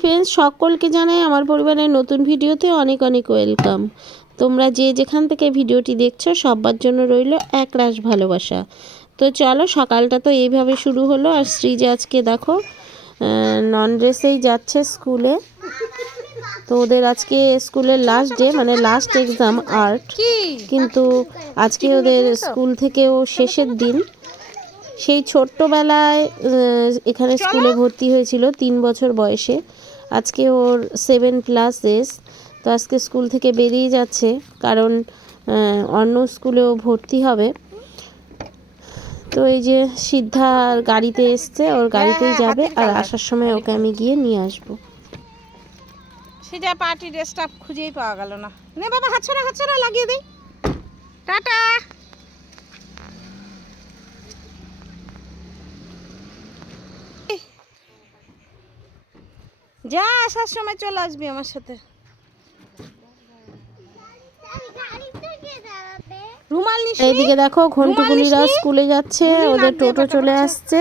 Friends সকলকে জানাই আমার পরিবারের নতুন ভিডিওতে অনেক অনেক ওয়েলকাম তোমরা যে যেখান থেকে ভিডিওটি দেখছ সবার জন্য রইল এক রাশ ভালোবাসা। তো চলো সকালটা তো এইভাবে শুরু হলো। আর শ্রীজ আজকে দেখো নন ড্রেসেই যাচ্ছে স্কুলে। তো ওদের আজকে স্কুলের লাস্ট ডে মানে লাস্ট এক্সাম আর্ট কিন্তু আজকে ওদের স্কুল থেকেও শেষের দিন। সেই ছোট্টবেলায় এখানে স্কুলে ভর্তি হয়েছিল তিন বছর বয়সে। আজকে ওর সেভেন প্লাস এস তো আজকে স্কুল থেকে বেরিয়ে যাচ্ছে কারণ অন্য স্কুলেও ভর্তি হবে। তো এই যে সিদ্ধা আর গাড়িতে এসছে ওর গাড়িতেই যাবে আর আসার সময় ওকে আমি গিয়ে নিয়ে আসব। সেটা পার্টি ড্রেসটা খুঁজেই পাওয়া গেল না। নে বাবা হাত ছড়া হাত ছড়া লাগিয়ে দিই টাটা যা আসার সময় চলে আসবি আমার সাথে। এইদিকে দেখো ঘন্টুগুলিরা স্কুলে যাচ্ছে ওদের টোটো চলে আসছে।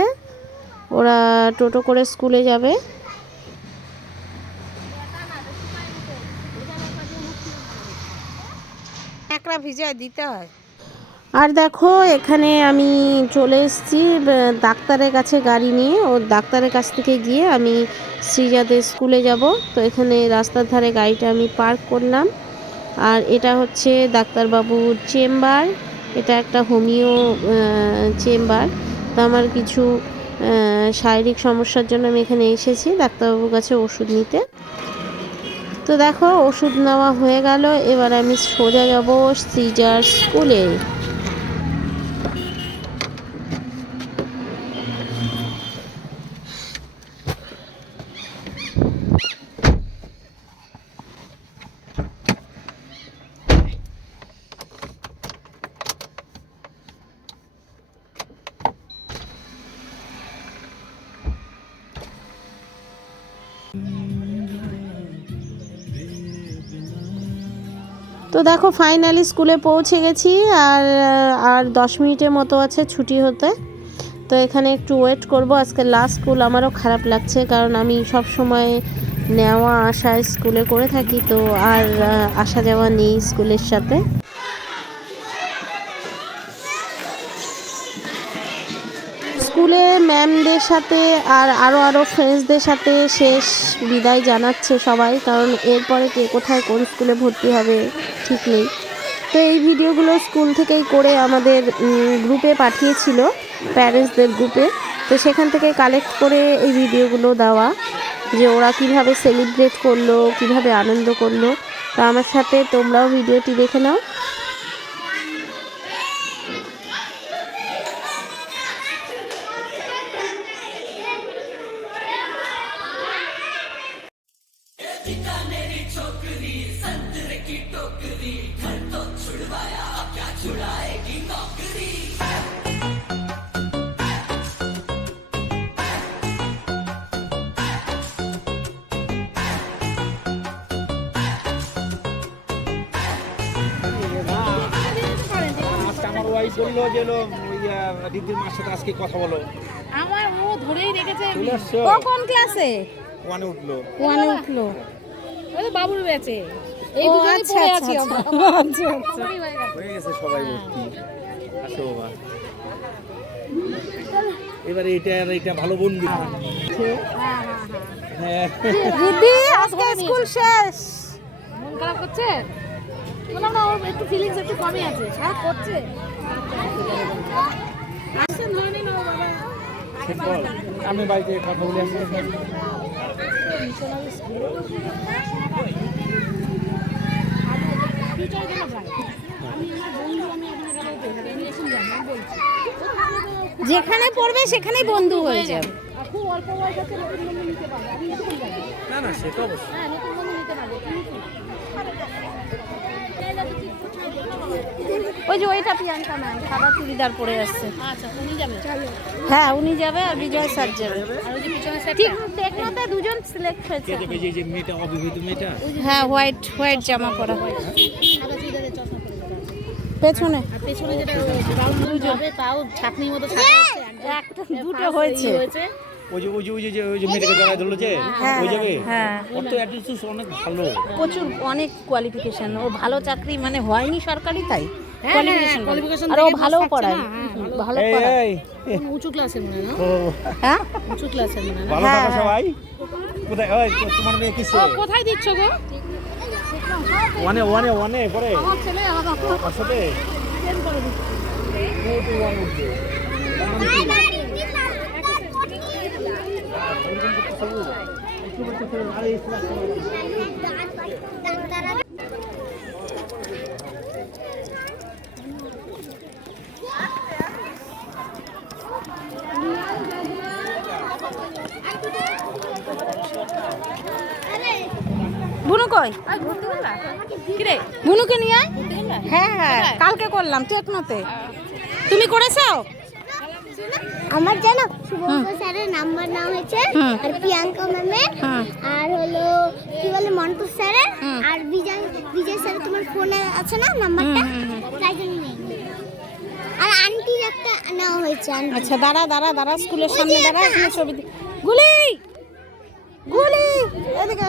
ওরা টোটো করে স্কুলে যাবে। একরা ভিজায় দিতে হয়। আর দেখো, এখানে আমি চলে এসেছি ডাক্তারের কাছে গাড়ি নিয়ে। ও ডাক্তারের কাছ থেকে গিয়ে আমি শ্রীজাদের স্কুলে যাব। তো এখানে রাস্তার ধারে গাড়িটা আমি পার্ক করলাম। আর এটা হচ্ছে ডাক্তারবাবুর চেম্বার। এটা একটা হোমিও চেম্বার। তো আমার কিছু শারীরিক সমস্যার জন্য আমি এখানে এসেছি ডাক্তারবাবুর কাছে ওষুধ নিতে। তো দেখো, ওষুধ নেওয়া হয়ে গেল। এবার আমি সোজা যাব শ্রীজার স্কুলে। তো দেখো ফাইনালি স্কুলে পৌঁছে গেছি আর আর দশ মিনিটের মতো আছে ছুটি হতে। তো এখানে একটু ওয়েট করব। আজকে লাস্ট স্কুল আমারও খারাপ লাগছে কারণ আমি সব সময় নেওয়া আসা স্কুলে করে থাকি, তো আর আসা যাওয়া নেই স্কুলের সাথে। স্কুলে ম্যামদের সাথে আর আরও আরও ফ্রেন্ডসদের সাথে শেষ বিদায় জানাচ্ছে সবাই, কারণ এরপরে কে কোথায় কোন স্কুলে ভর্তি হবে ঠিক নেই। তো এই ভিডিওগুলো স্কুল থেকেই করে আমাদের গ্রুপে পাঠিয়েছিল, প্যারেন্টসদের গ্রুপে। তো সেখান থেকে কালেক্ট করে এই ভিডিওগুলো দেওয়া, যে ওরা কীভাবে সেলিব্রেট করল, কীভাবে আনন্দ করল। তো আমার সাথে তোমরাও ভিডিওটি দেখে নাও। আজকে বলল যে দিদির মার সাথে আজকে কথা বলো। আমার ও ধরেই রেখেছে ও কোন ক্লাসে? ওয়ানে উঠল। ওয়ানে উঠল। ওই বাবুর বেচে। এই দুজনেই আচ্ছা পড়ে আচ্ছা আছি আমরা। আচ্ছা। আচ্ছা হয়ে গেছে। সবাই ভর্তি। আসো বাবা। এবারে এটা আর এটা ভালো বন্ধু। হ্যাঁ। দিদি আজকে স্কুল শেষ। মন খারাপ করছে? না ওর একটু ফিলিংস একটু কমই আছে। খারাপ করছে। আমি বাড়িতে কথা বলে যেখানে পড়বে সেখানেই বন্ধু হয়ে যাবে। খুব অল্প বয়স আছে না না, সে তো অবশ্যই হ্যাঁ নতুন বন্ধু নিতে পারবে কিন্তু ওই যে ওইটা প্রিয়াঙ্কা ম্যাম সাদা চুড়িদার পরে আসছে। আচ্ছা উনি যাবে? হ্যাঁ উনি যাবে আর বিজয় স্যার যাবে। আর ওই যে পিছনে ঠিক টেকনোতে দুজন সিলেক্ট হয়েছে। কে যে যে মেয়েটা অবিবাহিত মেয়েটা? হ্যাঁ হোয়াইট হোয়াইট জামা পরা। সাদা চশমা পেছনে। পেছনে যেটা রাউন্ড যাবে তাও ছাকনির মতো একটা দুটো হয়েছে। হয়েছে। ওই যে ওই যে ওই যে ওই যে মেয়েটাকে জড়াই ধরলো যে ওই যাবে হ্যাঁ। ওর তো অ্যাটিটিউড অনেক ভালো। প্রচুর অনেক কোয়ালিফিকেশন ও ভালো চাকরি মানে হয়নি সরকারি তাই? হ্যাঁ, আর ও ভালো পড়ায় হ্যাঁ, ভালো পড়ায় উঁচু ক্লাসের মনে হয়? না হ্যাঁ? উঁচু ক্লাসের মনে। হয় না ভালো থাকো হ্যাঁ। সবাই। কোথায়? ওই তোমার মেয়ে কিসে? কোথায় দিচ্ছ গো? ওয়ানে ওয়ানে ওয়ানে করে আমার ছেলে আমার ওর সাথে? কই? কিরে? বুনুকে নিয়ে আয়? হ্যাঁ হ্যাঁ কালকে করলাম টেকনোতে তুমি করেছ? আমার জানো শুভঙ্কর স্যারের নাম্বার নেওয়া হয়েছে আর প্রিয়াঙ্কা ম্যামের আর হলো কি বলে মন্টু স্যারের আর বিজয় বিজয় স্যারের তোমার ফোনে আছে না নাম্বারটা? তাই জন্য আর আন্টির একটা নেওয়া হয়েছে আচ্ছা দাঁড়া দাঁড়া দাঁড়া স্কুলের সামনে দাঁড়া এখানে ছবি গুলি! এদিকে।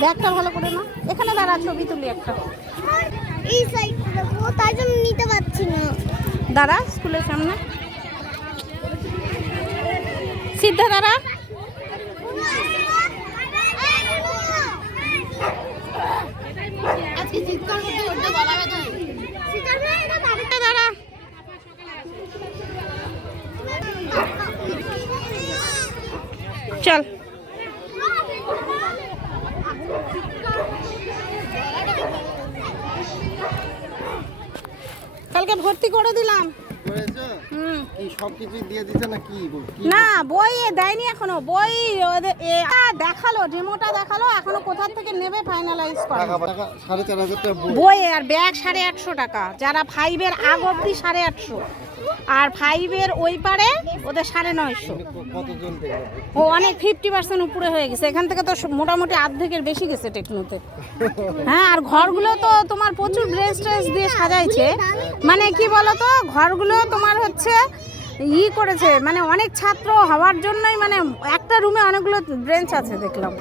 ব্যাগটা ভালো করে না এখানে দাঁড়া ছবি তুলি একটা। এই সাইডটা দেখো তাই জন্য নিতে পারছি না। দাঁড়া স্কুলের সামনে। সিদ্ধা দাঁড়া আজকে চিৎকার করতে করতে গলা ব্যথা সেটা না এটা বাড়িতে দাঁড়া চল কালকে ভর্তি করে দিলাম। না বই দেয়নি এখনও। বই দেখাল ডেমোটা দেখাল এখনও কোথা থেকে নেবে ফাইনালাইজ করে। বই। আর ব্যাগ সাড়ে আটশো টাকা যারা ফাইভের আগ অব্দি সাড়ে আটশো। আর ফাইভের ওই পারে ওদের সাড়ে নয়শো। ও অনেক ফিফটি পার্সেন্ট উপরে হয়ে গেছে। এখান থেকে তো মোটামুটি অর্ধেকের বেশি গেছে টেকনোতে হ্যাঁ আর ঘরগুলো তো তোমার প্রচুর ড্রেস ট্রেস দিয়ে সাজাইছে। মানে কি বলো তো ঘরগুলো তোমার হচ্ছে ই করেছে মানে অনেক ছাত্র হওয়ার জন্যই মানে একটা রুমে অনেকগুলো ব্রেঞ্চ আছে দেখলাম।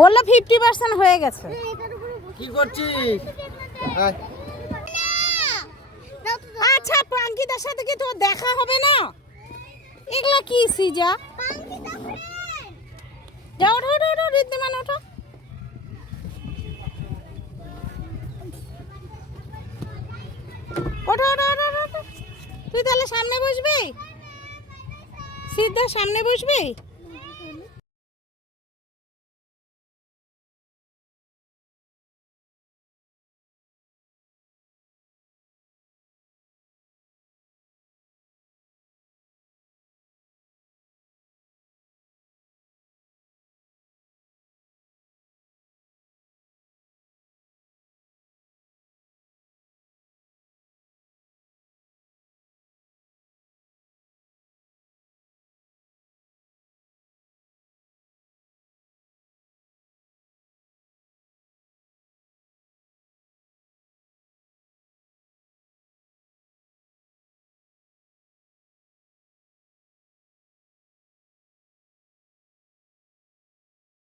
বলল ফিফটি পার্সেন্ট হয়ে গেছে। কি করছিস আয়, আচ্ছা প্রাঙ্কিতার সাথে কি তোর দেখা হবে না? এগুলো কি সিজা? যাও ওঠো ওঠো ওঠো ঋদ্ধিমান ওঠো। ওঠো ওঠো ওঠো ওঠো, তুই তাহলে সামনে বসবি? সিদ্ধার সামনে বসবি?